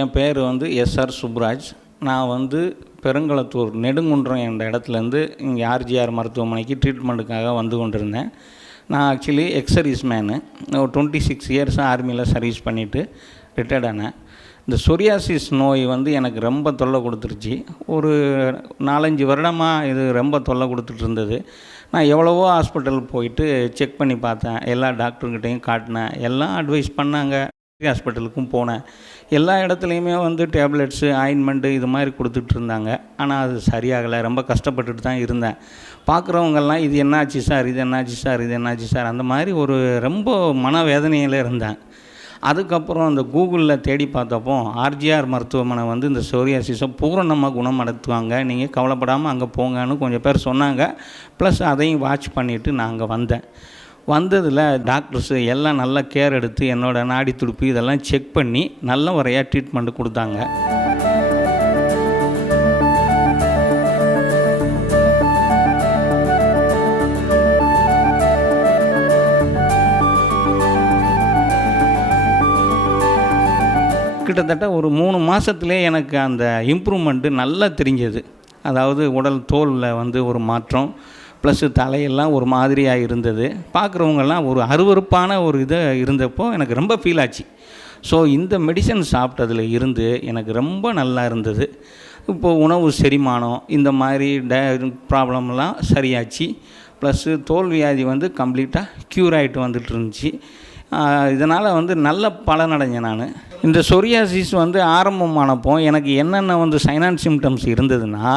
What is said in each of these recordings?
என் பேர் வந்து எஸ்ஆர் சுப்ராஜ். நான் வந்து பெருங்களத்தூர் நெடுங்குன்றம் என்ற இடத்துலேருந்து இங்கே ஆர்ஜிஆர் மருத்துவமனைக்கு ட்ரீட்மெண்ட்டுக்காக வந்து கொண்டிருந்தேன். நான் ஆக்சுவலி எக்ஸ் மேனு. ஒரு 26 இயர்ஸ் ஆர்மியில் சர்வீஸ் பண்ணிவிட்டு ரிட்டையர்ட் ஆனேன். இந்த சொரியாசிஸ் நோய் வந்து எனக்கு ரொம்ப தொல்லை கொடுத்துருச்சு. ஒரு 4-5 வருடமாக இது ரொம்ப தொல்லை கொடுத்துட்டு இருந்தது. நான் எவ்வளவோ ஹாஸ்பிட்டல் போயிட்டு செக் பண்ணி பார்த்தேன். எல்லா டாக்டர்கிட்டையும் காட்டினேன். எல்லாம் அட்வைஸ் பண்ணாங்க. ஹாஸ்பிட்டலுக்கும் போனேன். எல்லா இடத்துலையுமே வந்து டேப்லெட்ஸு, ஆயின்மெண்ட்டு இது மாதிரி கொடுத்துட்டு இருந்தாங்க. ஆனால் அது சரியாகலை. ரொம்ப கஷ்டப்பட்டுட்டு தான் இருந்தேன். பார்க்குறவங்கெல்லாம் இது என்னாச்சு சார், இது என்னாச்சு சார், இது என்னாச்சு சார், அந்த மாதிரி ஒரு ரொம்ப மனவேதனையில் இருந்தேன். அதுக்கப்புறம் அந்த கூகுளில் தேடி பார்த்தப்போ ஆர்ஜிஆர் மருத்துவமனை வந்து இந்த சோரியாசிஸை பூரணமாக குணப்படுத்துவாங்க, நீங்கள் கவலைப்படாமல் அங்கே போங்கன்னு கொஞ்சம் பேர் சொன்னாங்க. ப்ளஸ் அதையும் வாட்ச் பண்ணிவிட்டு நான் அங்கே வந்ததில் டாக்டர்ஸு எல்லாம் நல்லா கேர் எடுத்து என்னோடய நாடி துடிப்பு இதெல்லாம் செக் பண்ணி நல்ல முறையாக ட்ரீட்மெண்ட்டு கொடுத்தாங்க. கிட்டத்தட்ட ஒரு 3 மாதத்துலேயே எனக்கு அந்த இம்ப்ரூவ்மெண்ட்டு நல்லா தெரிஞ்சது. அதாவது உடல் தோலில் வந்து ஒரு மாற்றம், ப்ளஸ்ஸு தலையெல்லாம் ஒரு மாதிரியாக இருந்தது. பார்க்குறவங்கெல்லாம் ஒரு அருவருப்பான ஒரு இருந்தப்போ எனக்கு ரொம்ப ஃபீல் ஆச்சு. ஸோ இந்த மெடிசன் சாப்பிட்டதில் இருந்து எனக்கு ரொம்ப நல்லா இருந்தது. இப்போது உணவு செரிமானம் இந்த மாதிரி ப்ராப்ளம்லாம் சரியாச்சு. ப்ளஸ்ஸு தோல் வியாதி வந்து கம்ப்ளீட்டாக க்யூர் ஆகிட்டு வந்துட்டு இருந்துச்சு. இதனால் வந்து நல்ல பலனடைஞ்சேன் நான். இந்த சொரியாசிஸ் வந்து ஆரம்பமானப்போ எனக்கு என்னென்ன வந்து சைன் அண்ட் சிம்டம்ஸ் இருந்ததுன்னா,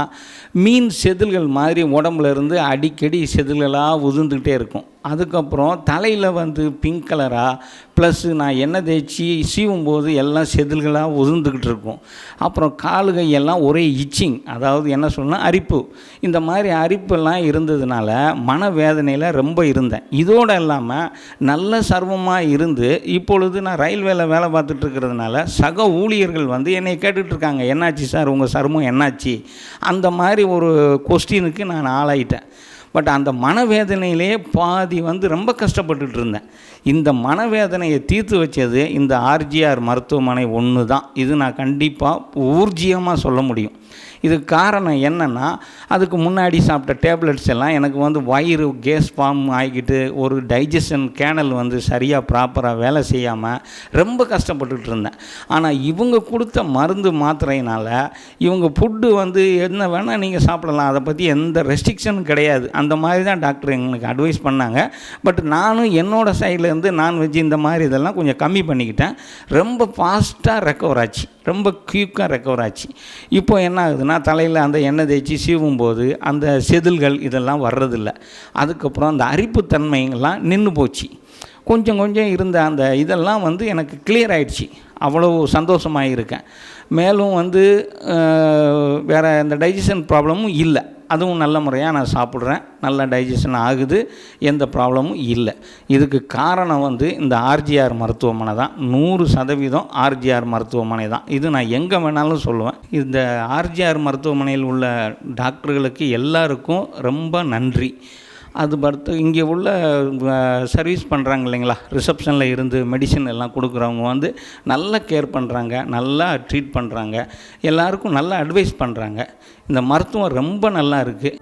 மீன் செதில்கள் மாதிரி உடம்புல இருந்து அடிக்கடி செதில்களாக உதிர்ந்துக்கிட்டே இருக்கும். அதுக்கப்புறம் தலையில் வந்து பிங்க் கலராக, ப்ளஸ்ஸு நான் எண்ணெய் தேய்ச்சி சீவும்போது எல்லாம் செதில்களாக உதிர்ந்துக்கிட்டு இருக்கும். அப்புறம் காலுகை எல்லாம் ஒரே இச்சிங், அதாவது என்ன சொல்லணும்னா அரிப்பு. இந்த மாதிரி அரிப்பெல்லாம் இருந்ததுனால மனவேதனையில் ரொம்ப இருந்தேன். இதோடு இல்லாமல் நல்ல சர்வமாக இருந்து இப்பொழுது நான் ரயில்வேல வேலை பார்த்துட்ருக்கிறதுனால சக ஊழியர்கள் வந்து என்னை கேட்டுட்ருக்காங்க, என்னாச்சு சார் உங்கள் சருமம் என்னாச்சு, அந்த மாதிரி ஒரு கொஸ்டினுக்கு நான் ஆளாயிட்டேன். பட் அந்த மனவேதனையிலே பாதி வந்து ரொம்ப கஷ்டப்பட்டுட்டு இருந்தேன். இந்த மனவேதனையை தீர்த்து வச்சது இந்த ஆர்ஜிஆர் மருத்துவமனை ஒன்று தான். இது நான் கண்டிப்பாக ஊர்ஜியமாக சொல்ல முடியும். இதுக்கு காரணம் என்னென்னா, அதுக்கு முன்னாடி சாப்பிட்ட டேப்லெட்ஸ் எல்லாம் எனக்கு வந்து வயிறு கேஸ் ஃபார்ம் ஆகிக்கிட்டு ஒரு டைஜஷன் கேனல் வந்து சரியாக ப்ராப்பராக வேலை செய்யாமல் ரொம்ப கஷ்டப்பட்டுட்டு இருந்தேன். ஆனால் இவங்க கொடுத்த மருந்து மாத்திரையினால் இவங்க ஃபுட்டு வந்து என்ன வேணால் நீங்கள் சாப்பிடலாம், அதை பற்றி எந்த ரெஸ்ட்ரிக்ஷனும் கிடையாது, அந்த மாதிரி தான் டாக்டர் எங்களுக்கு அட்வைஸ் பண்ணாங்க. பட் நானும் என்னோடய சைட்லேருந்து நான்வெஜ் இந்த மாதிரி இதெல்லாம் கொஞ்சம் கம்மி பண்ணிக்கிட்டேன். ரொம்ப ஃபாஸ்ட்டாக ரெக்கவர் ஆச்சு, ரொம்ப குயிக்காக ரெக்கவர் ஆச்சு. இப்போ என்ன ஆகுதுன்னா, தலையில் அந்த எண்ணெய் தேய்ச்சி சீவும்போது அந்த செதில்கள் இதெல்லாம் வர்றதில்லை. அதுக்கப்புறம் அந்த அரிப்புத்தன்மைங்கள்லாம் நின்று போச்சு. கொஞ்சம் கொஞ்சம் இருந்த அந்த இதெல்லாம் வந்து எனக்கு கிளியர் ஆகிடுச்சி. அவ்வளோ சந்தோஷமாக இருக்கேன். மேலும் வந்து வேறு இந்த டைஜஷன் ப்ராப்ளமும் இல்லை. அதுவும் நல்ல முறையாக நான் சாப்பிட்றேன், நல்ல டைஜஷன் ஆகுது, எந்த ப்ராப்ளமும் இல்லை. இதுக்கு காரணம் வந்து இந்த ஆர்ஜிஆர் மருத்துவமனை தான். 100% ஆர்ஜிஆர் மருத்துவமனை தான். இது நான் எங்கே வேணாலும் சொல்லுவேன். இந்த ஆர்ஜிஆர் மருத்துவமனையில் உள்ள டாக்டர்களுக்கு எல்லாருக்கும் ரொம்ப நன்றி. அது பார்த்து இங்கே உள்ள சர்வீஸ் பண்ணுறாங்க இல்லைங்களா, ரிசப்ஷனில் இருந்து மெடிசன் எல்லாம் கொடுக்குறவங்க வந்து நல்லா கேர் பண்ணுறாங்க, நல்லா ட்ரீட் பண்ணுறாங்க, எல்லாருக்கும் நல்லா அட்வைஸ் பண்ணுறாங்க. இந்த மருத்துவம் ரொம்ப நல்லா இருக்குது.